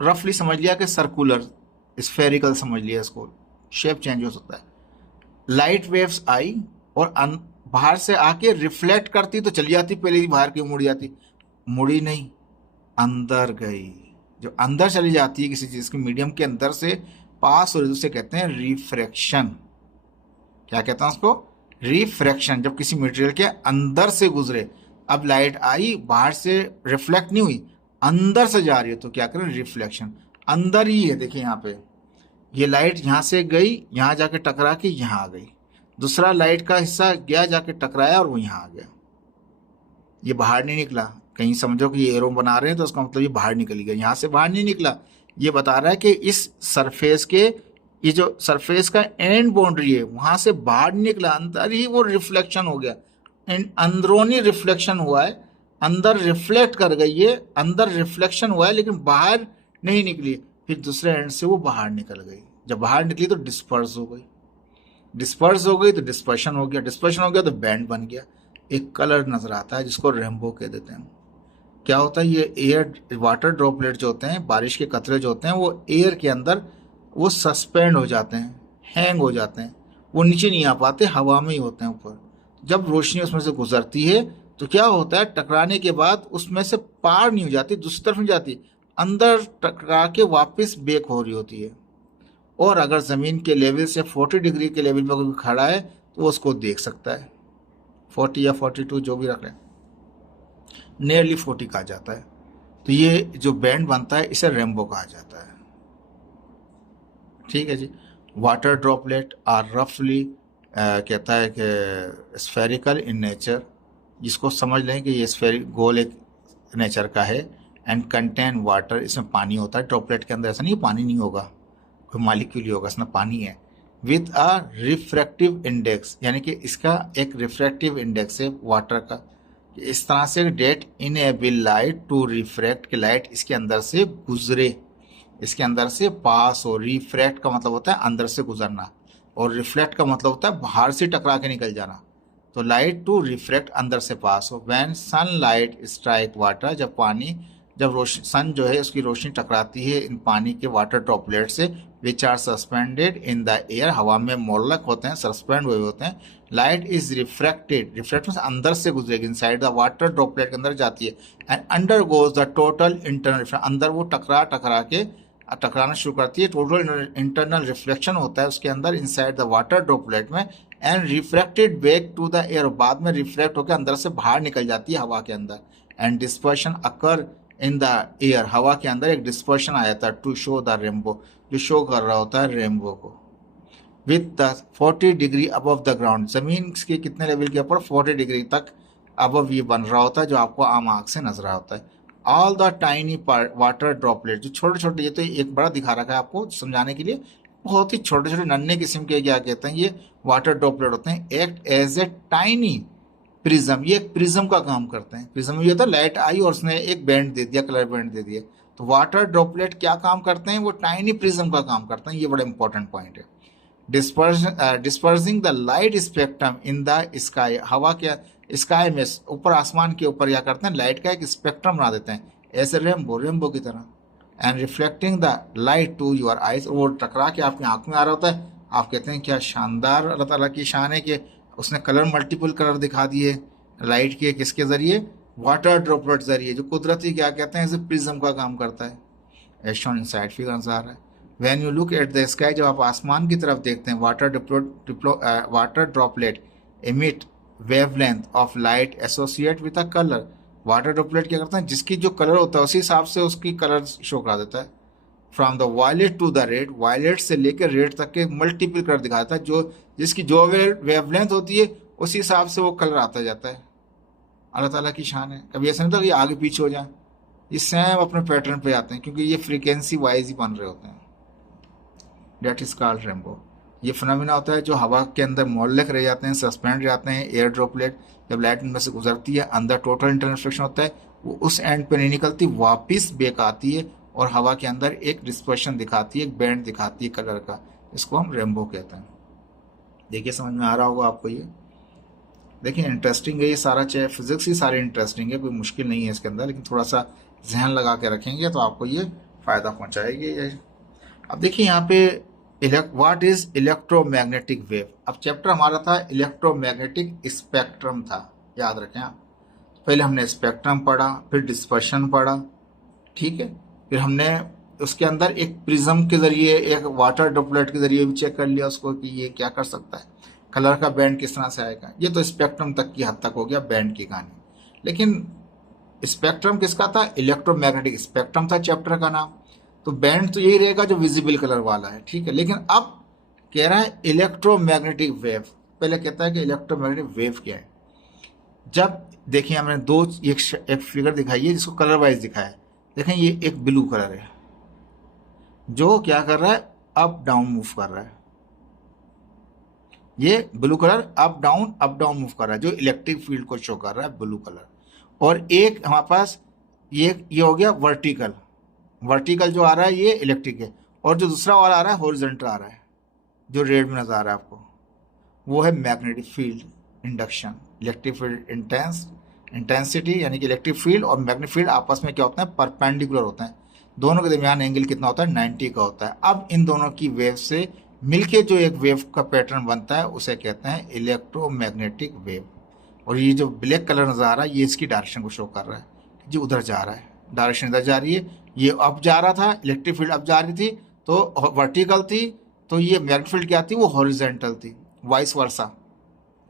रफली समझ लिया कि सर्कुलर, स्फेरिकल समझ लिया, इसको शेप चेंज हो सकता है। लाइट वेव्स आई और बाहर से आके रिफ्लेक्ट करती तो चली जाती, पहले ही बाहर क्यों मुड़ जाती? मुड़ी नहीं, अंदर गई। जो अंदर चली जाती है किसी चीज के मीडियम के अंदर से पास, और उसे कहते हैं रिफ्रैक्शन। क्या कहते हैं उसको? रिफ्रैक्शन। जब किसी मटेरियल के अंदर से गुजरे, अब लाइट आई, बाहर से रिफ्लेक्ट नहीं हुई, अंदर से जा रही है, तो क्या करें? रिफ्लेक्शन। अंदर ही है, देखिए यहाँ पे ये लाइट यहाँ से गई, यहाँ जाके टकरा के यहाँ आ गई। दूसरा लाइट का हिस्सा गया, जाके टकराया और वो यहाँ आ गया। ये बाहर नहीं निकला। कहीं समझो कि ये एरो बना रहे हैं तो उसका मतलब ये बाहर निकल गया, यहाँ से बाहर नहीं निकला। ये बता रहा है कि इस सरफेस के, ये जो सरफेस का एंड बाउंड्री है, वहां से बाहर नहीं निकला, अंदर ही वो रिफ्लेक्शन हो गया। अंदरूनी रिफ्लेक्शन हुआ है, अंदर रिफ्लेक्ट कर गई है, अंदर रिफ्लेक्शन हुआ है, लेकिन बाहर नहीं निकली। फिर दूसरे एंड से वो बाहर निकल गई। जब बाहर निकली तो डिस्पर्स हो गई, डिस्पर्स हो गई तो डिस्पर्शन हो गया, डिस्पर्शन हो गया तो बैंड बन गया। एक कलर नजर आता है जिसको रेनबो कह देते हैं। क्या होता है? ये एयर वाटर ड्रॉपलेट जो होते हैं, बारिश के कतरे जो होते हैं, वो एयर के अंदर वो सस्पेंड हो जाते हैं, हैंग हो जाते हैं, वो नीचे नहीं आ पाते, हवा में ही होते हैं ऊपर। जब रोशनी उसमें से गुजरती है तो क्या होता है? टकराने के बाद उसमें से पार नहीं हो जाती, दूसरी तरफ नहीं जाती, अंदर टकरा के वापस बेक हो रही होती है। और अगर ज़मीन के लेवल से 40 डिग्री के लेवल पर कोई खड़ा है तो उसको देख सकता है। 40 या 42 जो भी रख लें, नियरली 40 कहा जाता है। तो ये जो बैंड बनता है इसे रेनबो कहा जाता है। ठीक है जी। वाटर ड्रॉपलेट आर रफली कहता है कि स्फेरिकल इन नेचर, जिसको समझ लें कि ये स्फेरिक गोल एक नेचर का है, एंड कंटेन वाटर, इसमें पानी होता है। ड्रॉपलेट के अंदर ऐसा नहीं पानी नहीं होगा, कोई मालिक्यूल ही होगा, इसमें पानी है। विथ अ रिफ्रैक्टिव इंडेक्स, यानी कि इसका एक रिफ्रैक्टिव इंडेक्स है वाटर का। इस तरह से that enable light to refract, कि लाइट इसके अंदर से गुजरे, इसके अंदर से पास हो। रिफ्रैक्ट का मतलब होता है अंदर से गुजरना, और रिफ्लेक्ट का मतलब होता है बाहर से टकरा के निकल जाना। तो लाइट टू रिफ्रैक्ट, अंदर से पास हो। व्हेन सनलाइट स्ट्राइक वाटर, जब पानी, जब रोशनी, सन जो है उसकी रोशनी टकराती है इन पानी के वाटर ड्रॉपलेट से, which are suspended in the air, हवा में मोलक होते हैं, सस्पेंड हुए होते हैं। लाइट इज रिफ्रैक्टेड, रिफ्लेक्ट में अंदर से गुजरेगी, इनसाइड द वाटर ड्रॉपलेट के अंदर जाती है, and under goes the total internal reflection, अंदर वो टकरा के टकराना शुरू करती है। टोटल इंटरनल रिफ्लेक्शन होता है उसके अंदर, इनसाइड द वाटर ड्रॉपलेट में, and refracted back to the air, बाद में रिफ्लेक्ट होकर अंदर से बाहर निकल जाती है हवा के अंदर। And dispersion occur in the air, हवा के अंदर एक डिस्पर्शन आ जाता है, टू शो द रेनबो, जो शो कर रहा होता है रेनबो को। With the 40 degree above the ground, जमीन के कितने लेवल के ऊपर? 40 डिग्री तक अबव ये बन रहा होता है, जो आपको आम आंख से नजर आता है। All the tiny water droplet, जो छोटे छोटे, ये तो एक बड़ा दिखा रखा है आपको समझाने के लिए, बहुत ही छोटे छोटे नन्हे किस्म के, क्या कहते हैं, ये वाटर ड्रॉपलेट होते हैं। Act as a tiny prism, ये एक प्रिज्म का काम करते हैं। प्रिज्म ये होता है, लाइट आई और उसने एक बैंड दे दिया, कलर बैंड दे दिया। तो वाटर ड्रॉपलेट क्या काम करते हैं? वो टाइनी प्रिज्म का काम करते हैं। ये बड़ा इंपॉर्टेंट पॉइंट है। Dispersing the light spectrum in the sky, हवा के स्काई में, ऊपर आसमान के ऊपर क्या करते हैं? लाइट का एक स्पेक्ट्रम बना देते हैं, ऐसे रेनबो की तरह। And reflecting the light to your eyes, वो टकरा के आपकी आंख में आ रहा होता है। आप कहते हैं क्या शानदार अल्लाह ताला की शान है कि उसने कलर, मल्टीपल कलर दिखा दिए लाइट के, किसके जरिए? वाटर ड्रॉपलेट जरिए, जो कुदरती क्या कहते हैं, जैसे प्रिज्म का काम करता है। As shown in side figure नजर आ रहा है। When you look at the sky, जब आप आसमान की तरफ देखते हैं, water droplet emit wavelength of light associate with a colour, water droplet क्या करते हैं? जिसकी जो कलर होता है उसी हिसाब से उसकी कलर शो करा देता है। From the violet to the red, violet से लेकर रेड तक के मल्टीपल कलर दिखाता है, जो जिसकी जो वेवलेंथ होती है उसी हिसाब से वो कलर आता जाता है। अल्लाह ताला की शान है। कभी ऐसा नहीं होता कि आगे पीछे हो जाए, ये सेम अपने पैटर्न पे आते हैं, क्योंकि ये फ्रीक्वेंसी वाइज ही बन रहे होते हैं। That is called rainbow. ये फिनोमेना होता है जो हवा के अंदर मोलक रह जाते हैं, सस्पेंड जाते हैं, एयर ड्रॉपलेट जब लाइट इनमें से गुजरती है, अंदर टोटल इंटरनल रिफ्लेक्शन होता है, वो उस एंड पे नहीं निकलती, वापस बैक आती है और हवा के अंदर एक डिस्पर्शन दिखाती है, एक बैंड दिखाती है कलर का, इसको हम रेनबो कहते हैं। देखिए समझ में आ रहा होगा आपको ये। देखिए इंटरेस्टिंग है ये सारा, चाहे फिजिक्स ही सारे इंटरेस्टिंग है, कोई मुश्किल नहीं है इसके अंदर, लेकिन थोड़ा सा जहन लगा के रखेंगे तो आपको ये फायदा पहुंचाएगी ये। अब देखिए यहाँ पे व्हाट इज इलेक्ट्रोमैग्नेटिक वेव। अब चैप्टर हमारा था इलेक्ट्रोमैग्नेटिक स्पेक्ट्रम था, याद रखें आप। पहले हमने स्पेक्ट्रम पढ़ा, फिर डिस्पर्शन पढ़ा, ठीक है, फिर हमने उसके अंदर एक प्रिज्म के जरिए, एक वाटर ड्रॉपलेट के जरिए भी चेक कर लिया उसको कि ये क्या कर सकता है, कलर का बैंड किस तरह से आएगा। ये तो स्पेक्ट्रम तक की हद तक हो गया बैंड की कहानी। लेकिन स्पेक्ट्रम किसका था? इलेक्ट्रोमैग्नेटिक स्पेक्ट्रम था चैप्टर का नाम। तो बैंड तो यही रहेगा जो विजिबल कलर वाला है, ठीक है। लेकिन अब कह रहा है इलेक्ट्रोमैग्नेटिक वेव। पहले कहता है कि इलेक्ट्रोमैग्नेटिक वेव क्या है। जब देखिए हमने एक फिगर दिखाई है जिसको कलर वाइज दिखाया है। देखें ये एक ब्लू कलर है जो क्या कर रहा है, अप डाउन मूव कर रहा है। ये blue colour up down move कर रहा है, जो इलेक्ट्रिक फील्ड को शो कर रहा है, ब्लू कलर। और एक हमारे पास ये हो गया वर्टिकल जो आ रहा है ये इलेक्ट्रिक है, और जो दूसरा वाला आ रहा है हॉरिजॉन्टल आ रहा है, जो रेड में नजर आ रहा है आपको, वो है magnetic field induction. Electric field intensity यानी कि इलेक्ट्रिक फील्ड और मैग्नेटिक फील्ड आपस में क्या होता है, परपेंडिकुलर होता है। दोनों के दरमियान एंगल कितना होता है, 90 का होता है। अब इन दोनों की वेव से मिलके जो एक वेव का पैटर्न बनता है उसे कहते हैं इलेक्ट्रोमैग्नेटिक वेव। और ये जो ब्लैक कलर नजर आ रहा है ये इसकी डायरेक्शन को शो कर रहा है, जो उधर जा रहा है, डायरेक्शन इधर जा रही है। ये अप जा रहा था, इलेक्ट्रिक फील्ड अप जा रही थी तो वर्टिकल थी, तो ये मैग्नेटिक फील्ड क्या थी, वो हॉरिजॉन्टल थी। वाइस वर्सा,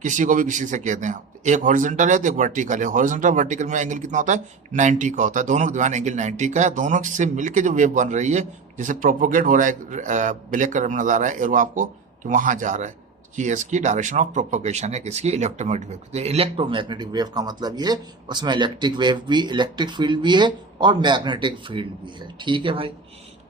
किसी को भी किसी से कहते हैं आप, एक हॉरिजॉन्टल है तो एक वर्टिकल है। हॉरिजॉन्टल वर्टिकल में एंगल कितना होता है, 90 का होता है। दोनों के दरमियान एंगल 90 का है। दोनों से मिलके जो वेव बन रही है, जैसे प्रोपोगेट हो रहा है, ब्लैक कलर में नजर आ रहा है एरो आपको कि वहां जा रहा है, कि इसकी डायरेक्शन ऑफ प्रोपोगेशन है किसकी, इलेक्ट्रोमैग्नेटिक वेव। तो इलेक्ट्रोमैग्नेटिक वेव का मतलब ये, उसमें इलेक्ट्रिक वेव भी, इलेक्ट्रिक फील्ड भी है और मैग्नेटिक फील्ड भी है, ठीक है भाई।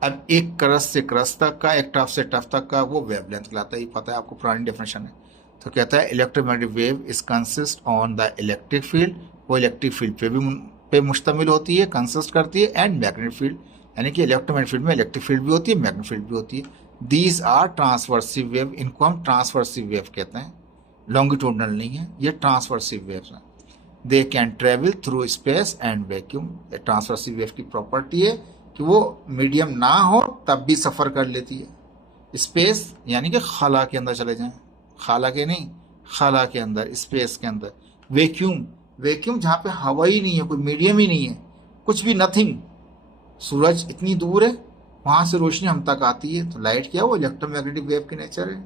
अब एक क्रस्ट से क्रस्ट तक का, एक टफ से टफ तक का, वो वेवलेंथ कहलाता है। ये पता है आपको, पुरानी डेफिनेशन है। तो कहता है electromagnetic wave is consist on the electric field, वो इलेक्ट्रिक फील्ड पे मुश्तमिल होती है, कंसिस्ट करती है, एंड मैग्नेटिक फील्ड, यानी कि इलेक्ट्रोमैग्नेटिक फील्ड में इलेक्ट्रिक फील्ड भी होती है, मैग्नेटिक फील्ड भी होती है। दीज आर ट्रांसवर्सिव वेव, इनको हम ट्रांसवर्सिव वेव कहते हैं, लॉन्गिट्यूडनल नहीं है, ये ट्रांसवर्सिव वेव है। They can travel through space and vacuum. Transverse wave की प्रॉपर्टी है कि वो मीडियम ना हो तब भी सफ़र कर लेती है। स्पेस यानी कि खाला के अंदर चले जाएं, खाला के नहीं, खाला के अंदर, स्पेस के अंदर। वैक्यूम जहाँ पे हवा ही नहीं है, कोई मीडियम ही नहीं है, कुछ भी, नथिंग। सूरज इतनी दूर है, वहां से रोशनी हम तक आती है, तो लाइट क्या है, वो इलेक्ट्रोमैग्नेटिक वेव की नेचर है।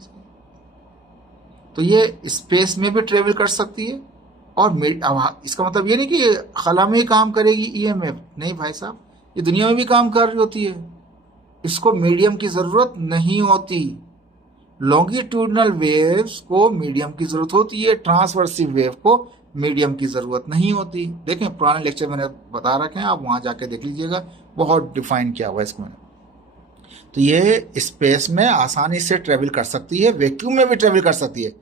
तो ये स्पेस में भी ट्रेवल कर सकती है। और इसका मतलब ये नहीं कि खला में ही काम करेगी ईएमएफ, नहीं भाई साहब, ये दुनिया में भी काम कर रही होती है। इसको मीडियम की जरूरत नहीं होती। लॉन्गिट्यूडनल वेव्स को मीडियम की जरूरत होती है, ट्रांसवर्सिव वेव को मीडियम की जरूरत नहीं होती। देखें पुराने लेक्चर मैंने बता रखे हैं, आप वहां जाके देख लीजिएगा, बहुत डिफाइन किया हुआ है इसमें। तो ये स्पेस में आसानी से ट्रेवल कर सकती है, वैक्यूम में भी ट्रेवल कर सकती है,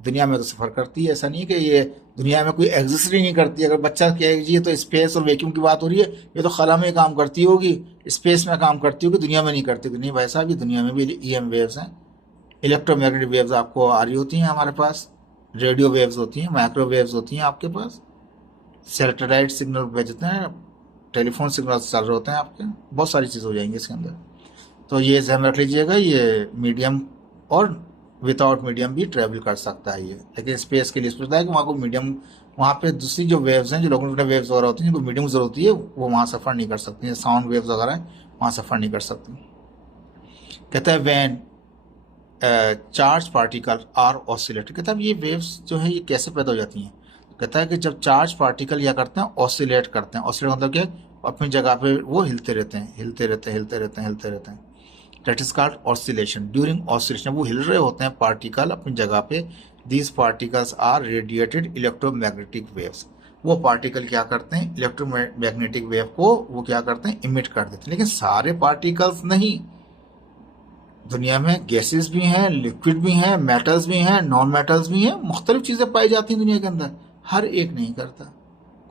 दुनिया में तो सफर करती है। ऐसा नहीं कि ये दुनिया में कोई एग्जिस्ट ही नहीं करती। अगर बच्चा कहे जी तो स्पेस और वैक्यूम की बात हो रही है, ये तो खला में काम करती होगी, स्पेस में काम करती होगी, दुनिया में नहीं करती होगी। नहीं भाई साहब, ये दुनिया में भी ईएम वेव्स हैं, इलेक्ट्रोमैग्नेटिक वेव्स आपको आ रही होती हैं हमारे पास, रेडियो वेव्स होती हैं, माइक्रो वेव्स होती हैं आपके पास, सैटेलाइट सिग्नल भेजते हैं, टेलीफोन सिग्नल चल रहे होते हैं आपके, बहुत सारी चीज़ हो जाएंगी इसके अंदर। तो ये ध्यान रख लीजिएगा, ये मीडियम और विदाउट मीडियम भी ट्रेवल कर सकता है ये। लेकिन स्पेस के लिए सोचता है कि वहाँ को मीडियम, वहाँ पे दूसरी जो वेव्स हैं, जो लोकल वेव्स वगैरह होती हैं, जिनको मीडियम जरूरत होती है, वो वहाँ सफ़र नहीं कर सकती हैं। साउंड वेव्स वगैरह वहाँ सफ़र नहीं कर सकती। कहता है when charge particle are oscillate. कहता है ये वेव्स जो है ये कैसे पैदा हो जाती हैं। कहता है कि जब चार्ज पार्टिकल या करते हैं ऑसिलेट करते हैं। ऑसिलेट मतलब क्या, अपनी जगह पे वो हिलते रहते हैं। That is called oscillation. During oscillation वो हिल रहे होते हैं पार्टिकल अपनी जगह पे। These particles are radiated electromagnetic waves. वो पार्टिकल क्या करते हैं, इलेक्ट्रोमैग्नेटिक वेव को वो क्या करते हैं, इमिट कर देते हैं। लेकिन सारे पार्टिकल्स नहीं, दुनिया में गैसेस भी हैं, लिक्विड भी हैं, मेटल्स भी हैं, नॉन मेटल्स भी हैं, मुख्तलिफ चीज़ें पाई जाती हैं दुनिया के अंदर। हर एक नहीं करता।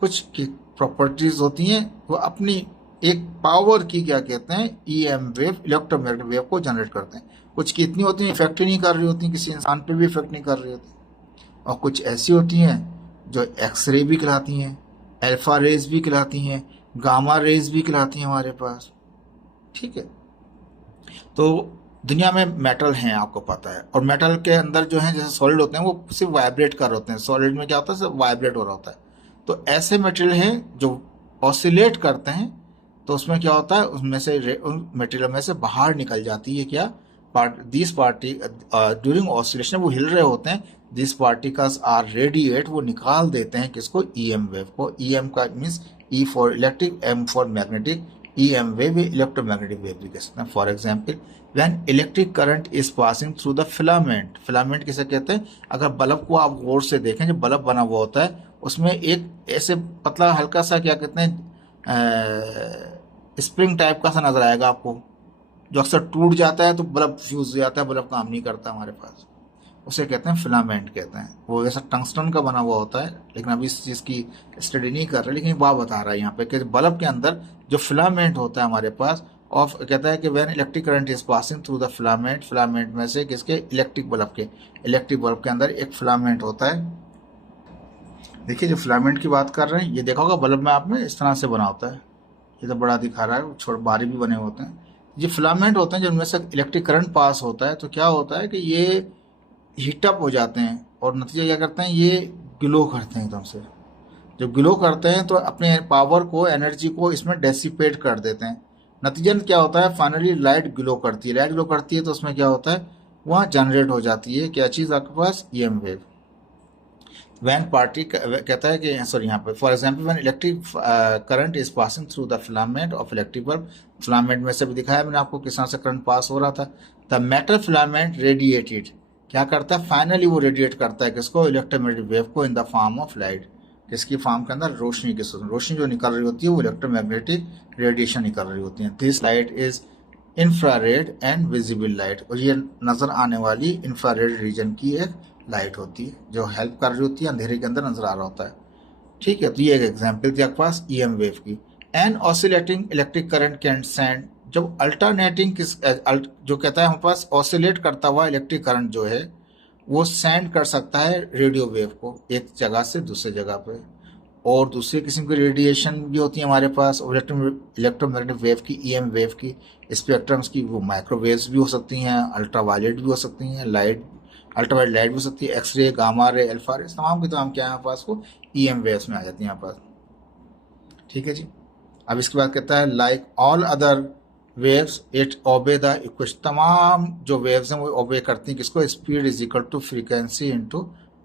कुछ की प्रॉपर्टीज होती हैं वो अपनी एक पावर की क्या कहते हैं EM वेव, इलेक्ट्रोमैग्नेटिक वेव को जनरेट करते हैं। कुछ की इतनी होती हैं इफेक्ट ही नहीं कर रही होती, किसी इंसान पे भी इफेक्ट नहीं कर रही होती। और कुछ ऐसी होती हैं जो एक्सरे भी कहलाती हैं, अल्फा रेज भी कहलाती हैं, गामा रेज भी कहलाती हैं हमारे पास। ठीक है, तो दुनिया में मेटल हैं आपको पता है, और मेटल के अंदर जो है जैसे सॉलिड होते हैं वो सिर्फ वाइब्रेट कर होते हैं। सॉलिड में क्या होता है, सिर्फ वाइब्रेट हो रहा होता है। तो ऐसे मटेरियल हैं जो ऑसिलेट करते हैं, तो उसमें क्या होता है, उसमें से उन मटेरियल में से बाहर निकल जाती है क्या दिस पार्टी ड्यूरिंग ऑसिलेशन वो हिल रहे होते हैं, दिस पार्टिकल्स आर रेडिएट, वो निकाल देते हैं किसको, EM वेव को। EM का means E for electric, M for magnetic, EM wave electromagnetic wave भी कह सकते हैं। For example when electric current is passing through the filament, filament किसे कहते हैं, अगर बल्ब को आप गौर से देखें, जो बल्ब बना हुआ होता है उसमें एक ऐसे पतला हल्का सा क्या कहते हैं स्प्रिंग टाइप का सा नजर आएगा आपको, जो अक्सर टूट जाता है तो बल्ब फ्यूज हो जाता है, बल्ब काम नहीं करता हमारे पास, उसे कहते हैं फिलामेंट कहते हैं। वो वैसा टंगस्टन का बना हुआ होता है, लेकिन अभी इस चीज़ की स्टडी नहीं कर रहे, लेकिन बात बता रहा है यहाँ पे कि बल्ब के अंदर जो फिलामेंट होता है हमारे पास, और कहता है कि when electric current is passing through the filament, filament में से किसके, इलेक्ट्रिक बल्ब के अंदर एक फिलामेंट होता है। देखिए जो फिलामेंट की बात कर रहे हैं, ये देखा होगा बल्ब में आपने इस तरह से बना होता है, ये तो बड़ा दिखा रहा है, छोटे बारीक भी बने होते हैं। ये फिलामेंट होते हैं जिनमें से इलेक्ट्रिक करंट पास होता है, तो क्या होता है कि ये हीटअप हो जाते हैं, और नतीजा क्या करते हैं, ये ग्लो करते हैं एकदम से। जब ग्लो करते हैं तो अपने पावर को, एनर्जी को इसमें डेसिपेट कर देते हैं। नतीजन क्या होता है, फाइनली लाइट ग्लो करती है। लाइट ग्लो करती है तो उसमें क्या होता है, वहाँ जनरेट हो जाती है क्या चीज़ आपके पास, EM वेव। वैन पार्टी कहता है कि सॉरी यहाँ पे for example when electric current is passing through the filament of electric bulb, filament में से भी दिखाया मैंने आपको किस तरह से करंट पास हो रहा था। द मेटल फिलामेंट रेडिएटेड, क्या करता है, फाइनली वो रेडिएट करता है किसको, इलेक्ट्रोमैग्नेटिक वेव को, in the form of light. किसकी फॉर्म के अंदर, रोशनी की। रोशनी जो निकल रही होती है वो इलेक्ट्रोमैग्नेटिक रेडिएशन निकल रही होती है। This light is infrared and visible light, और ये नजर आने वाली इंफ्रारेड रीजन की एक लाइट होती है जो हेल्प कर रही होती है, अंधेरे के अंदर नजर आ रहा होता है। ठीक है, तो ये एक एग्जाम्पल थी आपके पास EM वेव की। An oscillating electric current can send, जब अल्टरनेटिंग जो कहता है हमारे पास ऑसिलेट करता हुआ इलेक्ट्रिक करंट जो है वो सेंड कर सकता है रेडियो वेव को एक जगह से दूसरे जगह पे। और दूसरी किस्म की रेडिएशन भी होती है हमारे पास इलेक्ट्रोमैग्नेटिक वेव की, EM वेव की, स्पेक्ट्रम्स की, वो माइक्रोवेव्स भी हो सकती हैं, अल्ट्रावायलेट भी हो सकती हैं, अल्ट्रावायलेट लाइट भी हो सकती है, एक्सरे, गामा रे, अल्फा रे, तमाम की तमाम क्या है हमारे पास को EM वेव्स में आ जाती है यहाँ पास। ठीक है जी। अब इसके बाद कहता है like all other waves it obey the equation, तमाम जो वेव्स हैं वो ओबे करती हैं किसको, speed is equal to frequency into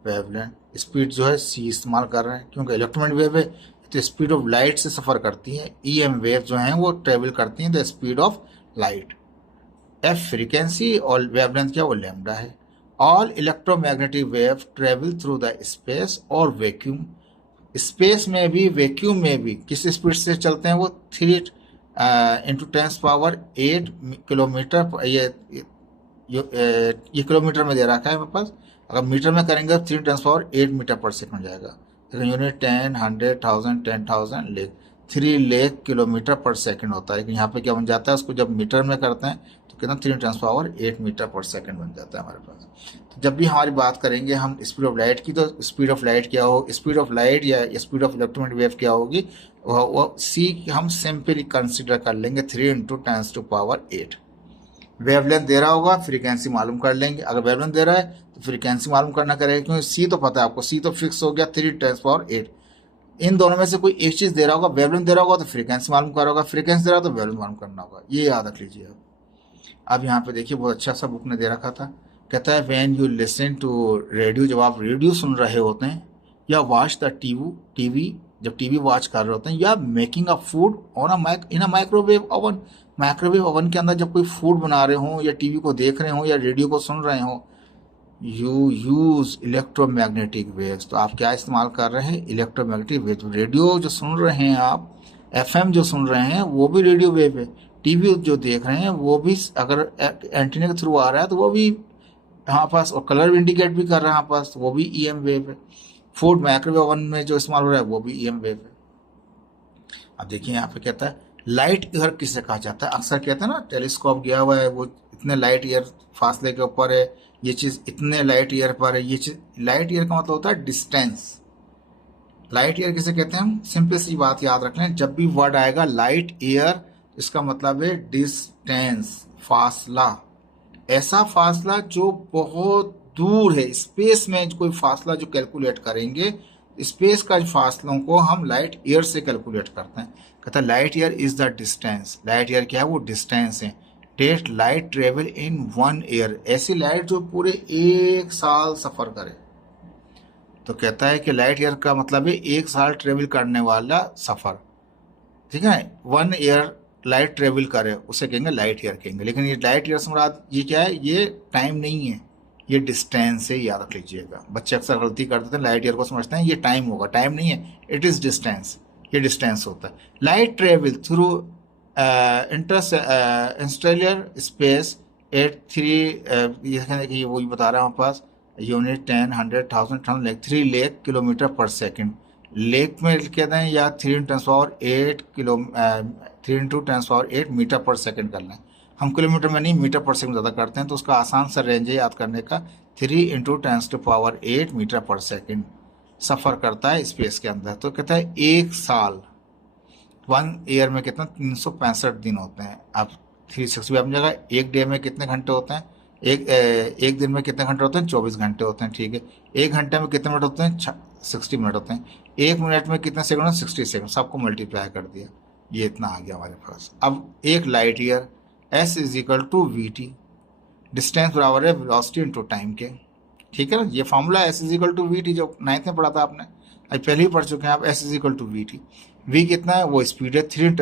wavelength. Speed जो है c इस्तेमाल कर रहे हैं क्योंकि इलेक्ट्रोमैग्नेटिक वेव है तो स्पीड ऑफ लाइट से सफ़र करती हैं। EM वेव जो हैं वो ट्रेवल करती हैं the speed of light. f frequency और वेवलेंथ क्या, वो लैम्डा है। All electromagnetic wave travel through the space और वैक्यूम, स्पेस में भी वैक्यूम में भी किस स्पीड से चलते हैं वो 3 इंटू 10⁸ किलोमीटर, ये किलोमीटर में दे रखा है मेरे पास, अगर मीटर में करेंगे 3 × 10⁸ मीटर पर सेकंड जाएगा, लेकिन यूनिट 10, 100, 1000, 10,000 लेख 3 लाख किलोमीटर पर सेकंड होता है। लेकिन यहाँ पे क्या बन जाता है, उसको जब मीटर में करते हैं तो कितना 3 × 10⁸ मीटर पर सेकंड बन जाता है हमारे पास। तो जब भी हमारी बात करेंगे हम स्पीड ऑफ लाइट की, तो स्पीड ऑफ लाइट क्या हो, स्पीड ऑफ लाइट या स्पीड ऑफ इलेक्ट्रोमैग्नेटिक वेव क्या होगी, वो c हम सिंपली कंसिडर कर लेंगे 3 × 10⁸। वेवलेंथ दे रहा होगा, फ्रीक्वेंसी मालूम कर लेंगे। अगर वेवलेंथ दे रहा है तो फ्रीक्वेंसी मालूम करना करेगा, क्योंकि c तो पता है आपको, c तो फिक्स हो गया 3 × 10⁸। इन दोनों में से कोई एक चीज दे रहा होगा, वेवलेंथ दे रहा होगा तो फ्रीक्वेंसी मालूम कर होगा, फ्रीक्वेंसी दे रहा तो वेवलेंथ मालूम करना होगा, ये याद रख लीजिए आप। अब यहाँ पे देखिए बहुत अच्छा सा बुक ने दे रखा था, कहता है when you listen to radio, जब आप रेडियो सुन रहे होते हैं, या वॉच द टीवी जब टीवी वॉच कर रहे होते हैं, या making a food on in a microwave oven, microwave oven के अंदर जब कोई फूड बना रहे हो या टीवी को देख रहे हो या रेडियो को सुन रहे हो, यू यूज इलेक्ट्रोमैग्नेटिक वेव्स, तो आप क्या इस्तेमाल कर रहे हैं, इलेक्ट्रोमैग्नेटिक वेव। रेडियो जो सुन रहे हैं आप, FM जो सुन रहे हैं वो भी रेडियो वेव है, टीवी जो देख रहे हैं वो भी अगर एंटीना के थ्रू आ रहा है तो वो भी हमारे पास, और कलर इंडिकेट भी कर रहा है हमारे पास, तो वो भी ईएम वेव है। फूड माइक्रोवेव ओवन में जो इस्तेमाल हो रहा है वो भी ईएम वेव है। अब देखिए यहाँ पे कहता है लाइट ईयर किसे कहा जाता है। अक्सर कहते हैं ना टेलीस्कोप गया हुआ है, वो इतने लाइट ईयर फासले के ऊपर है, ये चीज़ इतने लाइट ईयर पर है। ये चीज़ लाइट ईयर का मतलब होता है डिस्टेंस। लाइट ईयर किसे कहते हैं, हम सिंपल सी बात याद रख लें, जब भी वर्ड आएगा लाइट ईयर इसका मतलब है डिस्टेंस, फासला। ऐसा फासला जो बहुत दूर है, स्पेस में कोई फासला जो कैलकुलेट करेंगे, स्पेस का फासलों को हम लाइट ईयर से कैलकुलेट करते हैं। कहता है light year is the distance. Light year क्या है, वो डिस्टेंस है। That light travel in 1 year, ऐसी लाइट जो पूरे 1 साल सफर करे। तो कहता है कि लाइट ईयर का मतलब है 1 साल ट्रेवल करने वाला सफर, ठीक है। 1 ईयर लाइट ट्रेवल करे उसे कहेंगे लाइट ईयर कहेंगे। लेकिन ये लाइट ईयर से मुराद ये क्या है, ये टाइम नहीं है, ये डिस्टेंस है, याद रख लीजिएगा। बच्चे अक्सर गलती कर देते हैं, लाइट ईयर को समझते हैं ये टाइम होगा, टाइम नहीं है, इट इज़ डिस्टेंस। ये डिस्टेंस होता है। Light travel through Interstellar space at three, ये वही बता रहा है हमारे पास, यूनिट 10, 100,000 लाइक 3 लाख किलोमीटर पर सेकेंड। लेक में कहते हैं या 3 × 10⁸ मीटर पर सेकंड कर लें। हम किलोमीटर में नहीं, मीटर पर सेकंड ज़्यादा करते हैं, तो उसका आसान सा रेंज है याद करने का। 3 × 10⁸ मीटर पर सेकंड सफ़र करता है स्पेस के अंदर। तो कहता है 1 साल, 1 ईयर में कितना 365 दिन होते हैं। अब 360 अपनी जगह। एक डे में कितने घंटे होते हैं, एक दिन में कितने घंटे होते हैं, 24 घंटे होते हैं, ठीक है। 1 घंटे में कितने मिनट होते हैं, 60 मिनट होते हैं। 1 मिनट में कितने सेकंड होते हैं, 60 सेकंड। सबको मल्टीप्लाई कर दिया, ये इतना आ गया हमारे पास। अब एक light year S = VT, distance बराबर है वेलोसिटी इंटू टाइम के, ठीक है ना। ये फॉर्मूला S = VT जो 9th में पढ़ा था आपने, अभी पहले ही पढ़ चुके हैं आप। S = VT, V कितना है, वो स्पीड है। 3 ×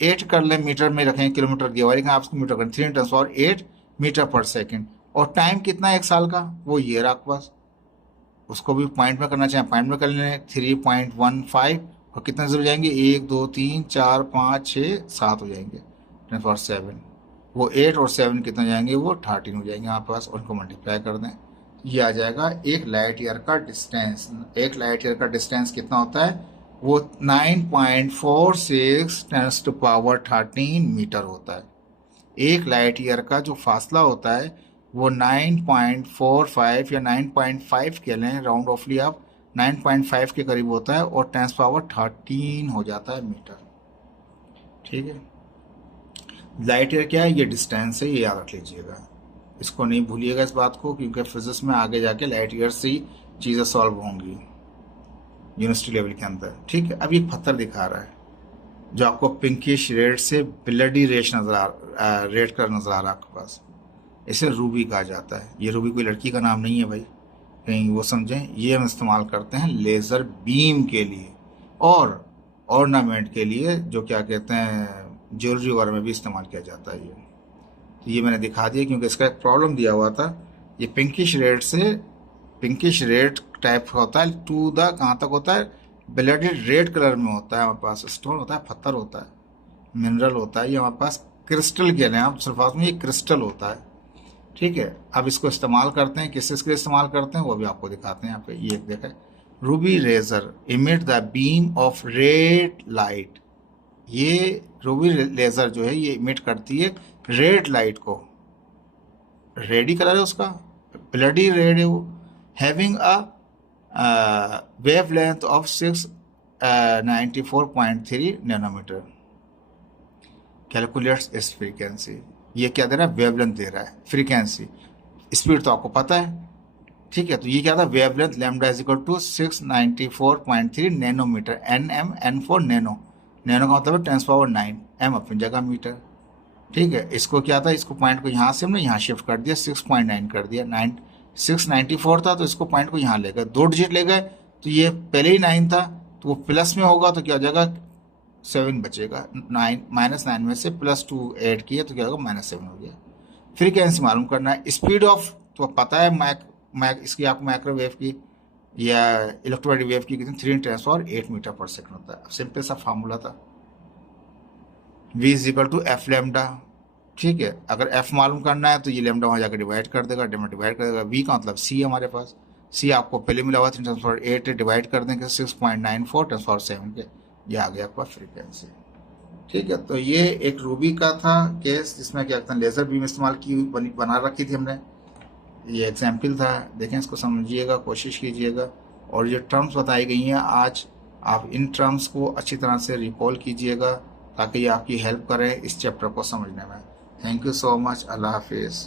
10⁸ कर लें, मीटर में रखें, किलोमीटर दिया हुआ है, लेकिन आप उसको मीटर करें। 3 × 10⁸ मीटर पर सेकेंड। और टाइम कितना है 1 साल का, वो ये रहा आपके पास। उसको भी पॉइंट में करना चाहें पॉइंट में कर लें, 3.15। और कितने ज़रूर जाएंगे, 1 2 3 4 5 6 7 हो जाएंगे, 10⁻7। वो 8 और 7 कितने जाएंगे, वो 13 हो जाएंगे आपके पास। उनको मल्टीप्लाई कर दें, ये आ जाएगा एक लाइट ईयर का डिस्टेंस। एक लाइट ईयर का डिस्टेंस कितना होता है, वो 9.46 × 10⁻13 मीटर होता है। एक लाइट ईयर का जो फासला होता है वो 9.45 या 9.5 कह लें, राउंड ऑफली आप 9.5 के करीब होता है, और 10⁻13 हो जाता है मीटर, ठीक है। लाइट ईयर क्या है, ये डिस्टेंस है, ये याद रख लीजिएगा। इसको नहीं भूलिएगा इस बात को, क्योंकि फिजिक्स में आगे जाके लाइट ईयर से ही चीज़ें सॉल्व होंगी यूनिवर्सिटी लेवल के अंदर, ठीक है। अब ये पत्थर दिखा रहा है जो आपको पिंकिश रेड से ब्लडी रेड कलर नज़र आ रहा है आपके पास। इसे रूबी कहा जाता है। ये रूबी कोई लड़की का नाम नहीं है भाई, कहीं वो समझें। ये हम इस्तेमाल करते हैं लेज़र बीम के लिए और ऑर्नामेंट के लिए, जो क्या कहते हैं ज्वेलरी वगैरह में भी इस्तेमाल किया जाता है। ये मैंने दिखा दिया क्योंकि इसका एक प्रॉब्लम दिया हुआ था। ये पिंकिश रेड टाइप होता है, टू द कहाँ तक होता है, ब्लडी रेड कलर में होता है। हमारे पास स्टोन होता है, पत्थर होता है, मिनरल होता है। ये हमारे पास क्रिस्टल कह रहे हैं आप सल्फात में, ये क्रिस्टल होता है, ठीक है। अब इसको इस्तेमाल करते हैं, किस के लिए इस्तेमाल करते हैं वो भी आपको दिखाते हैं यहाँ पे। ये देखें, ruby laser emit the beam of red light. ये रूबी लेज़र जो है ये इमिट करती है रेड लाइट को। रेड ही कलर है उसका, ब्लडी रेड है वो। Having a wavelength of 694.3 nanometre. Calculates इस फ्रीक्वेंसी। ये क्या दे रहा है, वेवलेंथ दे रहा है, फ्रीक्वेंसी। स्पीड तो आपको पता है, ठीक है। तो ये क्या था, wavelength lambda = 694.3 nanometre. N for nano, nano का मतलब 10⁻9, M अपनी जगह मीटर, ठीक है। इसको क्या था, इसको पॉइंट को यहाँ से हमने यहाँ शिफ्ट कर दिया, 6.9 कर दिया। 694 था तो इसको पॉइंट को यहाँ ले गए, 2 डिजिट ले गए, तो ये पहले ही 9 था तो वो प्लस में होगा, तो क्या हो जाएगा, 7 बचेगा। -9 में से +2 ऐड किया तो क्या होगा, -7 हो गया। फ्रीक्वेंसी मालूम करना है। स्पीड ऑफ तो पता है, इसकी आपको माइक्रोवेव की या इलेक्ट्रोमैग्नेटिक वेव की कितनी, 3 × 10⁸ मीटर पर सेकंड होता है। सिंपल सा फार्मूला था। v is equal to f lambda. ठीक है, अगर f मालूम करना है तो ये लेमडा वहाँ जाकर डिवाइड कर देगा, डिवाइड कर देगा। v का मतलब c हमारे पास, c आपको पहले मिला हुआ 3/8 डिवाइड कर देंगे 6.94 10⁻7 के, ये आ गया आपका फ्रीक्वेंसी। ठीक है, तो ये एक रूबी का था केस जिसमें क्या कहते हैं लेज़र बीम इस्तेमाल की बना रखी थी हमने। ये एग्जाम्पल था, देखें इसको समझिएगा, कोशिश कीजिएगा। और जो टर्म्स बताई गई हैं आज, आप इन टर्म्स को अच्छी तरह से रिकॉल कीजिएगा ताकि ये आपकी हेल्प करे इस चैप्टर को समझने में। थैंक यू सो मच, अल्लाह हाफिज़।